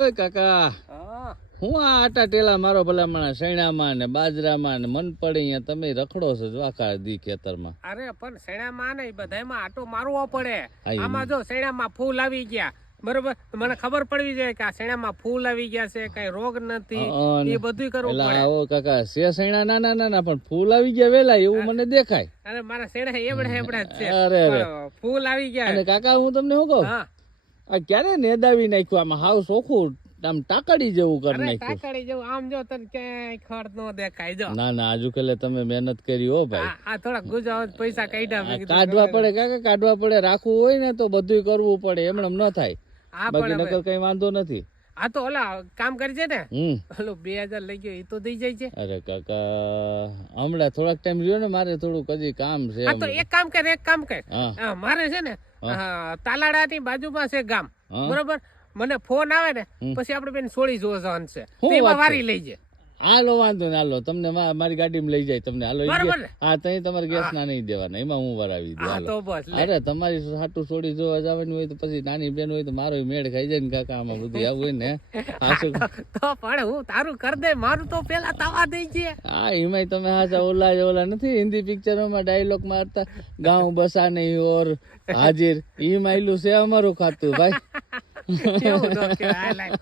ઓય કાકા હા હું આ આટા ટેલા મારો ભલામણા શેણામાં ને બાજરામાં ને મન પડે અહીંયા તમે રખડો છો જો આખા દી ખેતરમાં. અરે પણ શેણામાં નહીં બધાયમાં આટો મારવો પડે. હા, ઈ. આમાં જો શેણામાં ફૂલ આવી ગયા બરોબર મને ખબર પડવી જોઈએ કે આ શેણામાં ફૂલ આવી ગયા છે કઈ રોગ નથી એ બધું કરવું એટલે પડે. આવો કાકા શે શેણા નાના નાના પણ ફૂલ આવી ગયા વેલા એવું મને દેખાય. અરે મારા શેણા એવડા એવડા જ છે અરે અરે. પણ ફૂલ આવી ગયા. અને કાકા હું તમને શું કહું હા આ ક્યારે નેદાવી નાખ્યું આમાં હાવ ચોખ્ખું આમ ટાકડી જેવું કરી અરે નાખ્યું. કાકડી જેવું આમ જો તને ક્યાંય ખડ નો દેખાય જો. ના ના આજુ કાલે તમે મહેનત કરી હો ભાઈ. આ થોડા ગુજાવ પૈસા કાઢ્યા મેં કીધું કાઢવા પડે કાકા કાઢવા પડે રાખવું હોય ને તો બધું કરવું પડે એમણે ન થાય. આ બાકી પણ નકર કઈ વાંધો નથી. આ તો ઓલા કામ કરી છે ને હમ ઓલો 2000 લઈ ગયો એ તો દઈ જાય છે. અરે કાકા હમણાં થોડાક ટાઈમ રહ્યો ને મારે થોડુંક હજી કામ છે. આ તો એક કામ કર હા હા, મારે છે ને તાલાડા ની બાજુમાં છે ગામ હા. બરોબર મને ફોન આવે ને પછી આપણે બેન સોળી જોવા જવાનું છે શું તો એમાં વાત છે? વારી લઈ જાય હાલો વાંધો ને હાલો તમને મારી ગાડીમાં લઈ જાય તમને હાલો ઈ બરાબર ગયા. ને? હા તઈ તમારે ગેસ ના નહીં દેવાના એમાં હું વરાવી દઉં હા હાલો. તો બસ લે. અરે તમારી સાટું છોડી જોવા જવાની હોય તો પછી નાની બેન હોય તો મારો મેળ ખાઈ જાય ને કાકા આમાં બધું આવું હોય ને હાચું. તો પણ હું તારું કર દે મારું તો પેલા તવા દઈ છે. હા એમાંય તમે હાચા ઓલા નથી હિન્દી પિક્ચરોમાં ડાયલોગ મારતા ગાँव બસા નહીં ઓર હાજિર ઈ માયલું છે અમારું ખાતું ભાઈ. એવું તો કહેવાય.